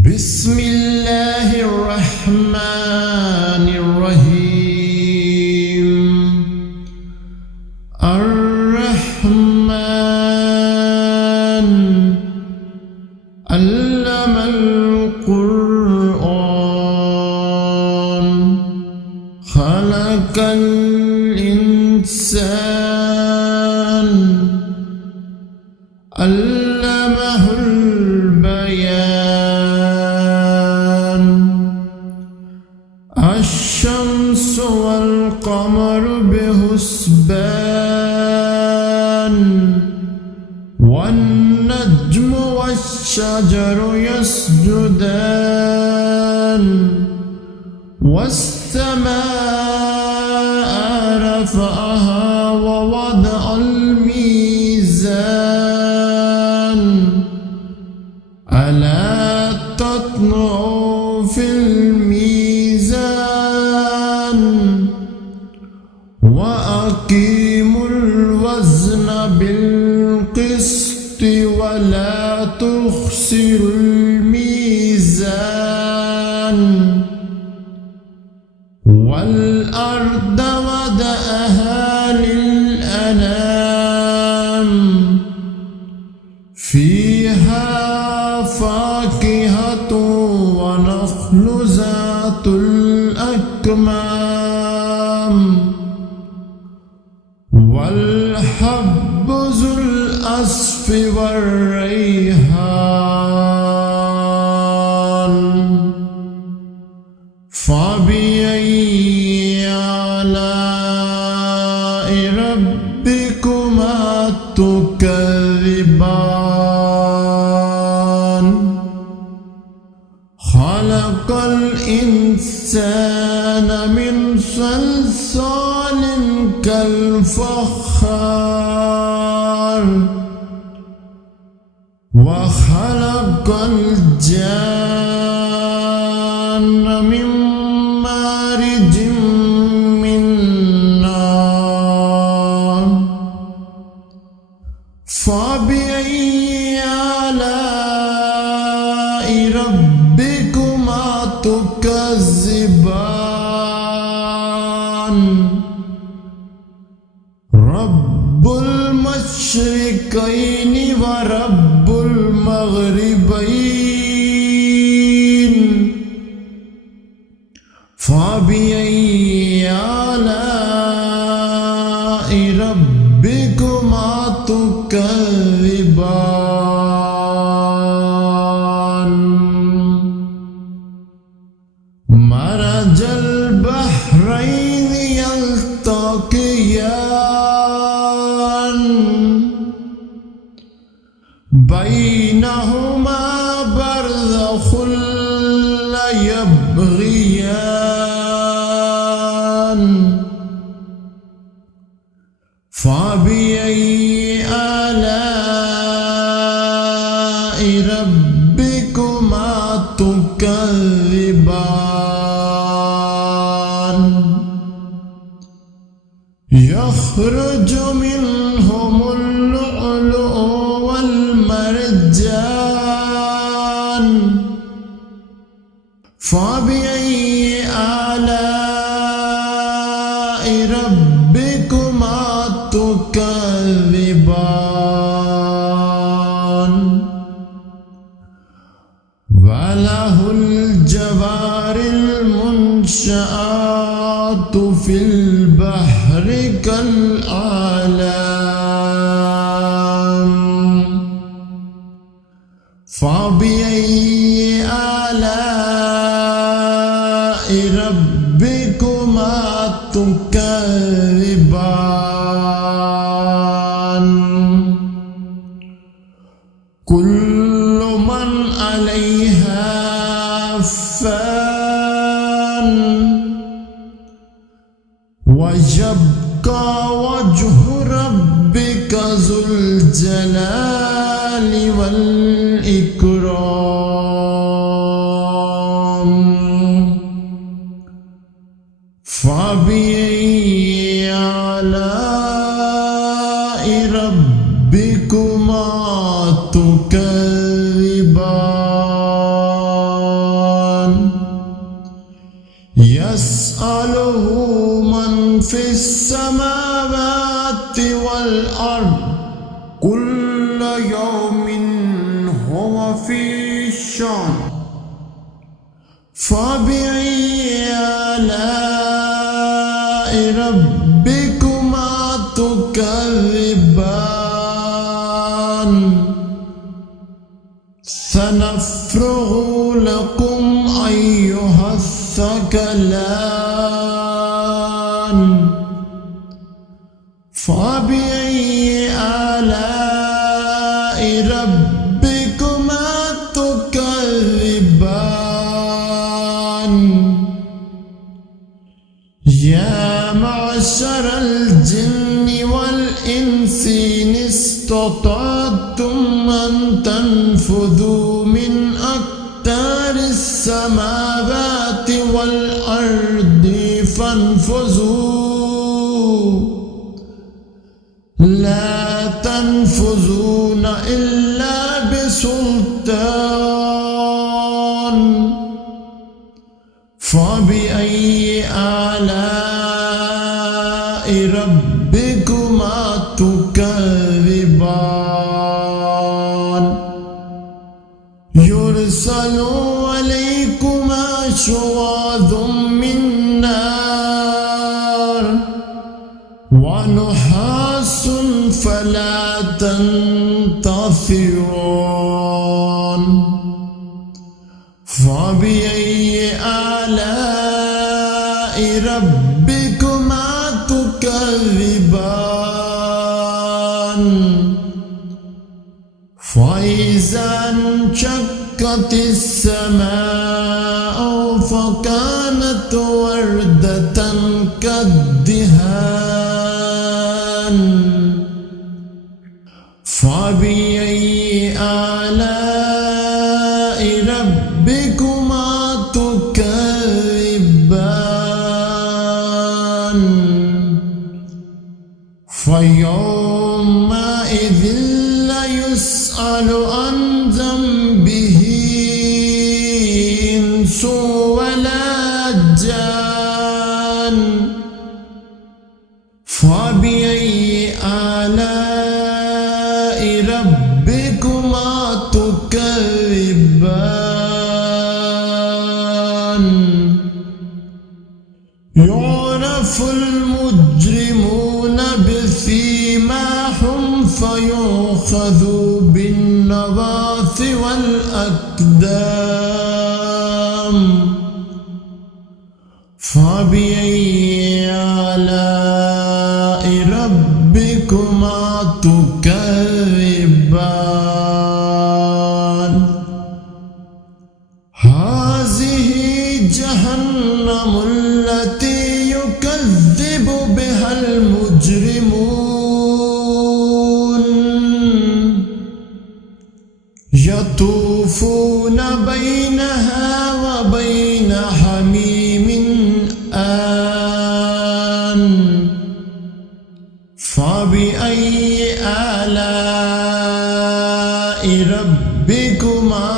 بسم الله الرحمن الرحيم. الرحمن علم القرآن خلق الإنسان علمه البيان. الشمس والقمر بحسبان والنجم والشجر يسجدان والسماء رفعها ووضع الميزان ألا تطغوا في الميزان وأقيموا الوزن بالقسط ولا تخسروا الميزان. والأرض وضعها للأنام فيها فاكهة ونخل ذات الأكمام والحب ذو العصف والريحان. فبأي آلاء ربكما تكذبان. خلق الإنسان من صلصال كالفخار وخلق الجان من مارج من نار. فبأي آلاء ربكما تكذبان. رب المشرقين ورب المغربين. فبأي آلاء ربكما تكذبان. مرج البحرين يلتقيان بينهما برزخ لا يبغيان. فبأي آلاء ربكما تكذبان. يخرج منهم اللؤلؤ والمرجان. فبأي آلاء ربكما تكذبان. وله الجوار المنشآت في البحر كالأعلام. فبأي آلاء ربكما تكذبان. كل من عليها فان ويبقى وجه ربك ذو الجلال والإكرام. فبأي آلاء ربكما ربكما تكذبان. يسأله من في السماوات والأرض كل يوم هو في شأن فبأي آلاء ربكما تكذبان سنفرغ لكم أيها الثقلان فبأي آلاء ربكما تكذبان يا معشر الجن والإنس إن استطعتم أن تنفذوا من أقطار السماوات والأرض فانفذوا لا تنفذون إلا بسلطان فبأي آلاء ربكما تكذبان يرسل عليكما شواظ من نار ونحاس فلا تنتصرون فبأي آلاء ربكما تكذبان فإذا انشقت السماء فكانت وردة كالدهان فبأي آلاء ربكما تكذبان فيومئذ لا يسأل عن ذنبه إنس ولا جان فبأي آلاء ربكما تكذبان يعرف المجرمون بسيماهم فيؤخذوا بالنواصي والأقدام فبأي آلاء ربكما تكذبان هذه جهنم التي يكذب بها المجرمون يطوفون بينها وبين حميم آن فبأي آلاء ربكما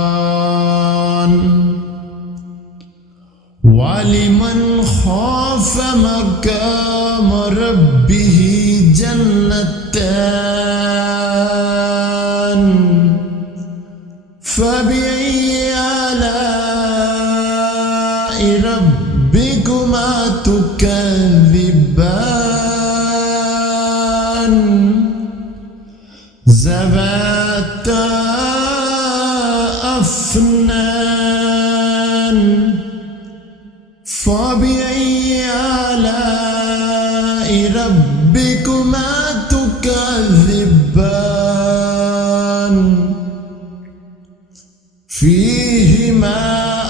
تكذبان ولمن خاف مقام ربه جنتان فبأي آلاء ربكما تكذبان ذواتا أفنان فبأي آلاء ربكما تكذبان فيهما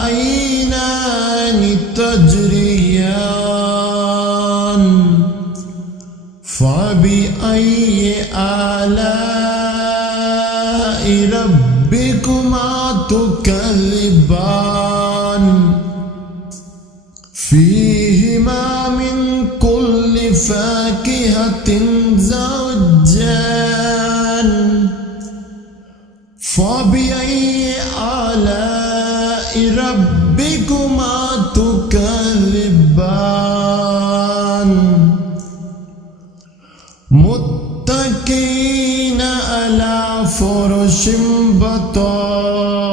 عينان تجريان فبأي آلاء ربكما تكذبان فيهما من كل فاكهة زوجان فبأي آلاء ربكما تكذبان متكئين على فرش بطائنها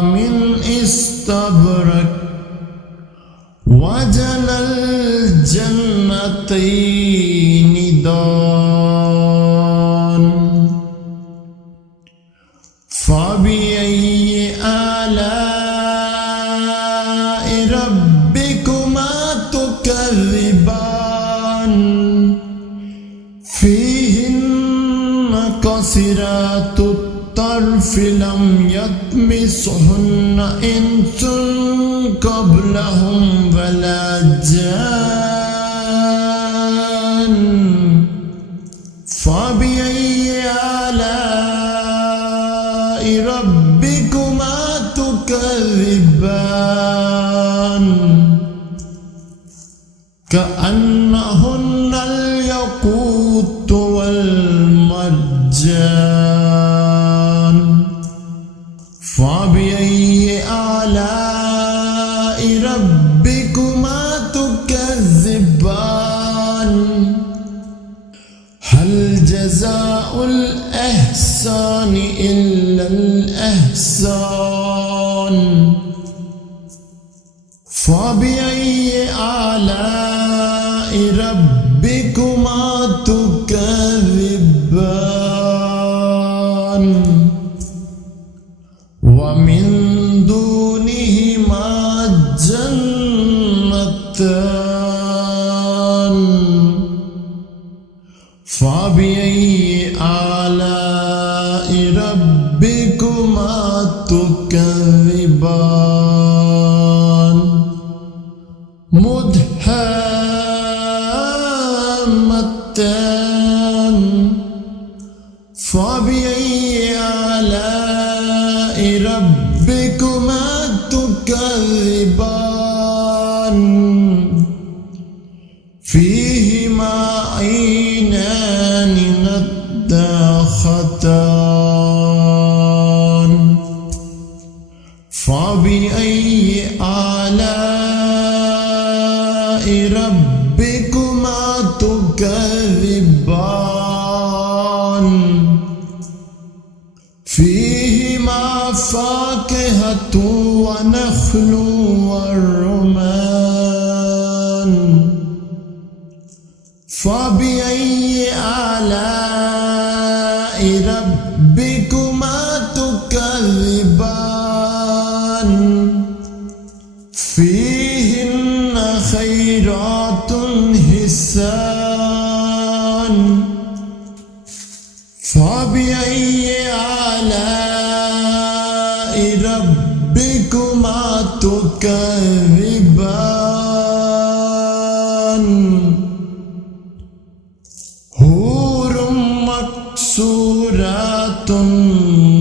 من استبرق وجنى الجنتين دان فبأي آلاء ربكما تكذبان فيهن قاصرات الطرف لم يطمثهن إنس قبلهم ولا جان فبأي آلاء ربكما تكذبان كأنهن الياقوت والمرجان فبأي آلاء ربكما تكذبان هل جزاء الإحسان إلا الإحسان فبأي آلاء ربكما تكذبان ومن دونهما جنتان فبأي آلاء ربكما تكذبان مدهامتان فبأي آلاء ربكما تكذبان فيهما عينان نضاختان فبأي آلاء ربكما تكذبان فيهما فاكهة ونخل والرمان فبأي آلاء ربكما تكذبان فيهن خيرات حسان فبأي آلاء ربكما تكذبان حور مقصورات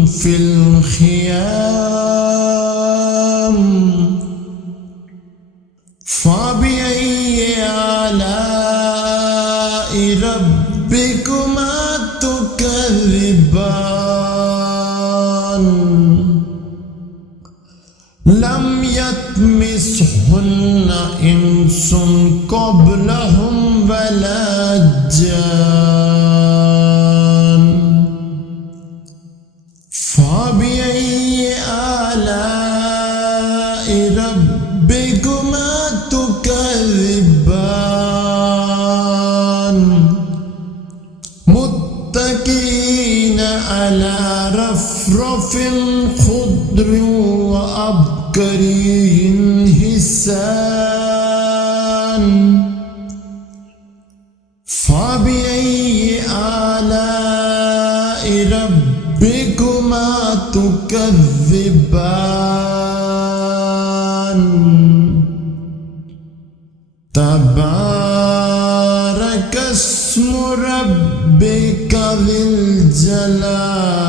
في الخيام فبأي آلاء ربكما تكذبان لم يطمثهن إنس قبلهم ولا جان فبأي آلاء ربكما تكذبان متكئين على رفرف خضر وعبقري حسان فبأي آلاء ربكما تكذبان تبارك اسم ربك ذي الجلال